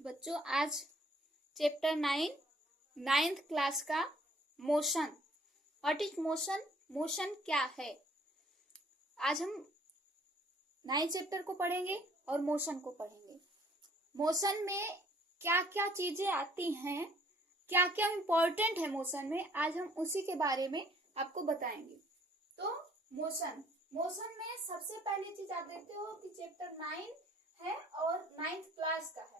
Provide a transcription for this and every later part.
बच्चों आज chapter 9 class का motion. What is motion? Motion क्या है? आज हम 9 चैप्टर को पढ़ेंगे और मोशन को पढ़ेंगे। मोशन में क्या क्या चीजें आती हैं, क्या क्या इम्पोर्टेंट है मोशन में, आज हम उसी के बारे में आपको बताएंगे। तो मोशन में सबसे पहली चीज आप देखते हो कि चैप्टर 9 है और 9th क्लास का है।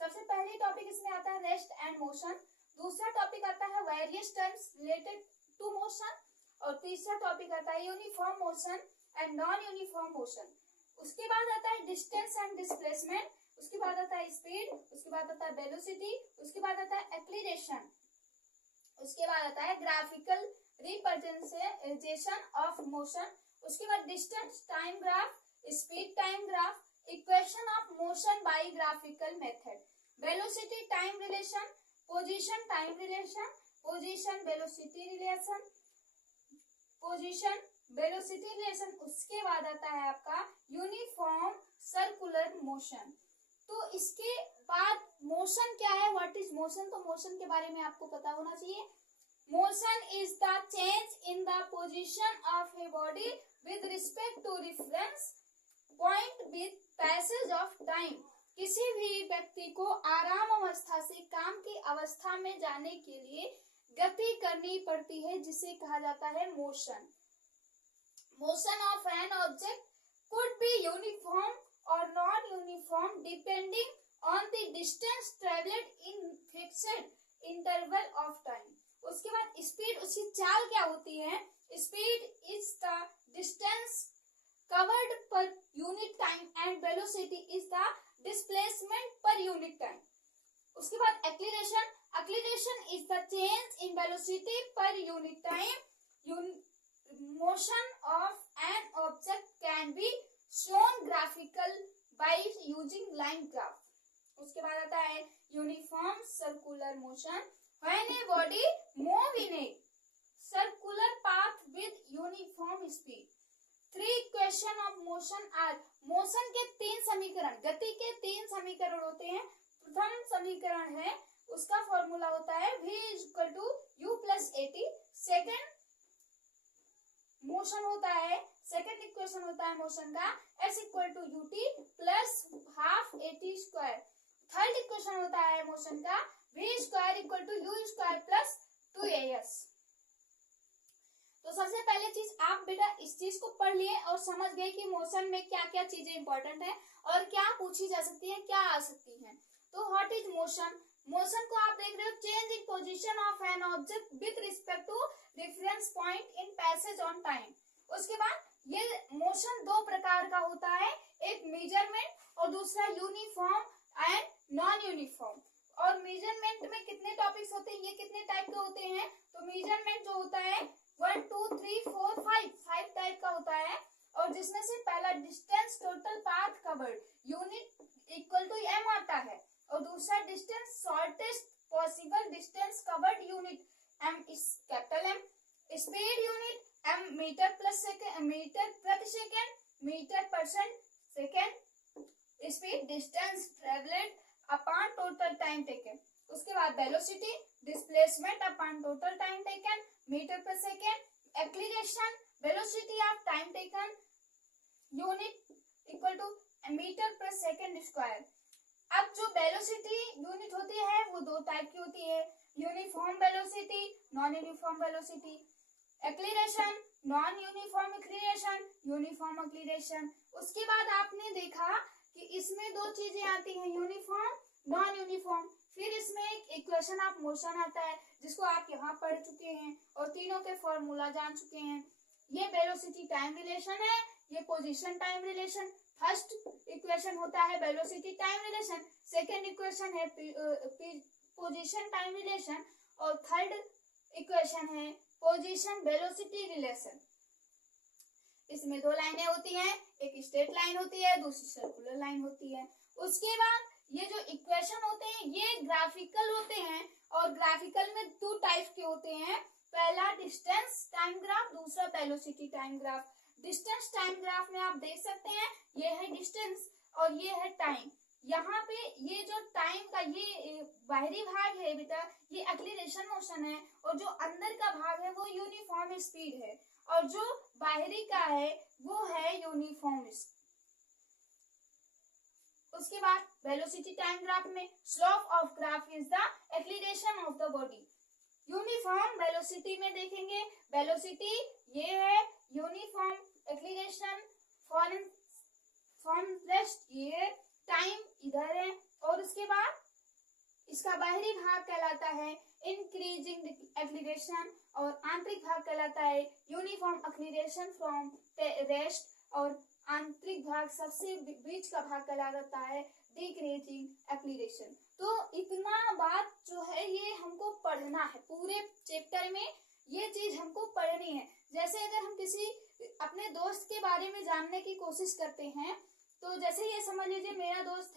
सबसे पहले टॉपिक इसमें आता है रेस्ट एंड मोशन, दूसरा टॉपिक आता है various terms related to motion और तीसरा टॉपिक आता है uniform motion and non uniform motion. उसके बाद आता है डिस्टेंस एंड डिस्प्लेसमेंट, उसके बाद आता है स्पीड, उसके बाद आता है वेलोसिटी, उसके बाद आता है एक्सीलरेशन, उसके बाद आता है ग्राफिकल रिप्रेजेंटेशन ऑफ मोशन, उसके बाद distance time graph, speed time graph, equation of motion by graphical method, velocity time relation, position time relation, position velocity relation, position velocity relation. उसके बाद आता है आपका यूनिफॉर्म सर्कुलर मोशन। तो इसके बाद मोशन क्या है, व्हाट इज मोशन? तो मोशन के बारे में आपको पता होना चाहिए। Motion is the change in the position of a body with respect to reference point with passage of time. किसी भी व्यक्ति को आराम अवस्था से काम की अवस्था में जाने के लिए गति करनी पड़ती है, जिसे कहा जाता है motion. Motion of an object could be uniform और non uniform depending on the distance travelled in fixed interval of time. उसके बाद स्पीड, उसकी चाल क्या होती है? Speed is the distance covered per unit time and velocity is the displacement per unit time. उसके बाद acceleration is the change in velocity per unit time. Motion of an object can be shown graphical by using line graph. उसके बाद आता है uniform circular motion when a body move in a circular path with uniform speed. 3 equation of motion are. Motion के 3 समीकरण, गति के 3 समीकरण होते हैं। प्रथम समीकरण है, उसका फॉर्मूला होता है v equal to u plus a t. Second motion होता है, सेकेंड इक्वेशन होता है मोशन का s equal to u t plus half a t square. Third equation होता है मोशन का v square equal to u square plus 2as। तो सबसे पहले चीज आप बेटा इस चीज को पढ़ लिए और समझ गए कि मोशन में क्या क्या चीजें इंपॉर्टेंट है और क्या पूछी जा सकती है, क्या आ सकती है। तो व्हाट इज मोशन? मोशन को आप देख रहे हो, change in position of an object with respect to reference point in passage on time. उसके बाद ये मोशन 2 प्रकार का होता है, एक मेजरमेंट और दूसरा यूनिफॉर्म एंड नॉन यूनिफॉर्म। और मेजरमेंट में कितने टॉपिक्स होते हैं, ये कितने टाइप के होते हैं? तो मेजरमेंट जो होता है 1 2 3 4 5 टाइप का होता है, और जिसमें से पहला distance total path covered unit equal to m आता है, और दूसरा distance shortest possible distance covered unit m is capital M। Speed unit m metre प्रति second, metre percent second. Speed distance travelled upon total time taken. उसके बाद velocity displacement upon total time taken, metre per second. Acceleration velocity of time taken unit equal to metre per second square. अब जो velocity unit होती है वो 2 type की होती है, uniform velocity, non uniform velocity. Acceleration non uniform acceleration, uniform acceleration. उसके बाद आपने देखा कि इसमें 2 चीजें आती हैं, यूनिफॉर्म नॉन यूनिफॉर्म। फिर इसमें एक इक्वेशन ऑफ मोशन आता है जिसको आप यहाँ पढ़ चुके हैं और तीनों के फॉर्मूला जान चुके हैं। ये वेलोसिटी टाइम रिलेशन है, ये position time relation. First equation होता है velocity time relation, second equation है पोजीशन टाइम रिलेशन, और थर्ड इक्वेशन है पोजीशन वेलोसिटी रिलेशन। इसमें 2 लाइनें होती हैं, एक स्ट्रेट लाइन होती है, दूसरी सर्कुलर लाइन होती है। उसके बाद ये जो इक्वेशन होते हैं ये ग्राफिकल होते हैं, और ग्राफिकल में 2 टाइप के होते हैं, पहला डिस्टेंस टाइम ग्राफ, दूसरा velocity time graph. Distance time graph में आप देख सकते हैं ये है डिस्टेंस और ये है टाइम, यहाँ पे ये जो टाइम का ये बाहरी भाग है बेटा, ये एक्सीलरेशन मोशन है, और जो अंदर का भाग है वो यूनिफॉर्म स्पीड है, और जो बाहरी का है वो है यूनिफॉर्म स्पीड। उसके बाद वेलोसिटी टाइम ग्राफ में slope of graph is the acceleration of the body. Uniform velocity में देखेंगे, वेलोसिटी ये है, यूनिफॉर्म एक्सीलरेशन फॉर्म रेस्ट ये, टाइम इधर है, और उसके बाद इसका बाहरी भाग कहलाता है इंक्रीजिंग एक्सीलरेशन, और आंतरिक भाग कहलाता है यूनिफॉर्म एक्सीलरेशन फ्रॉम रेस्ट, और आंतरिक भाग सबसे बीच का भाग कहलाता है डिक्रीजिंग एक्सीलरेशन। तो इतना बात जो है ये हमको पढ़ना है, पूरे चैप्टर में ये चीज हमको पढ़नी है। जैसे अगर हम किसी अपने दोस्त के बारे में जानने की कोशिश करते हैं, तो जैसे ये समझ लीजिए मेरा दोस्त